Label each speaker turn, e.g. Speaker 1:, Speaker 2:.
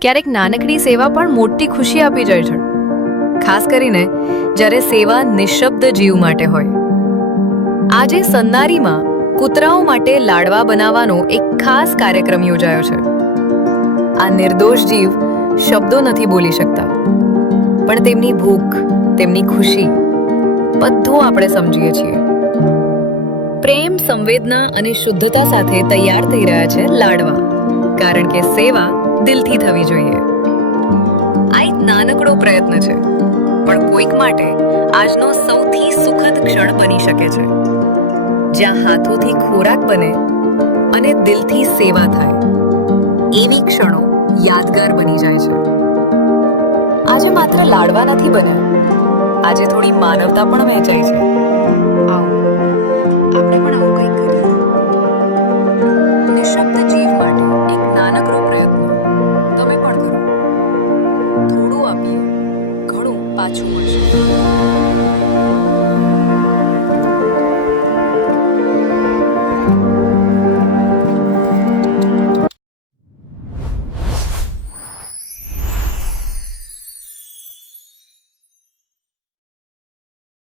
Speaker 1: ક્યારેક નાનકડી સેવા પણ મોટી ખુશી આપી જાય છે. ખાસ કરીને જ્યારે સેવા નિઃશબ્દ જીવ માટે હોય. આજે સન્નારીમાં કૂતરાઓ માટે લાડવા બનાવવાનો એક ખાસ કાર્યક્રમ યોજાયો છે. આ નિર્દોષ જીવ શબ્દો નથી બોલી શકતા. પણ તેમની ભૂખ, તેમની ખુશી, બધું આપણે સમજીએ છીએ. પ્રેમ, સંવેદના અને શુદ્ધતા સાથે તૈયાર થઈ રહ્યા છે લાડવા. કારણ કે સેવા દિલથી થવી જોઈએ. આ એક નાનકડો પ્રયત્ન છે, પણ કોઈક માટે આજનો સૌથી સુખદ ક્ષણ બની શકે છે. જ્યાં હાથોથી ખોરાક બને અને દિલથી સેવા થાય, એવી ક્ષણો યાદગાર બની જાય છે. આજે માત્ર લાડવા નથી બન્યા, આજે થોડી માનવતા પણ વહેંચાય છે. પાછું મળશે.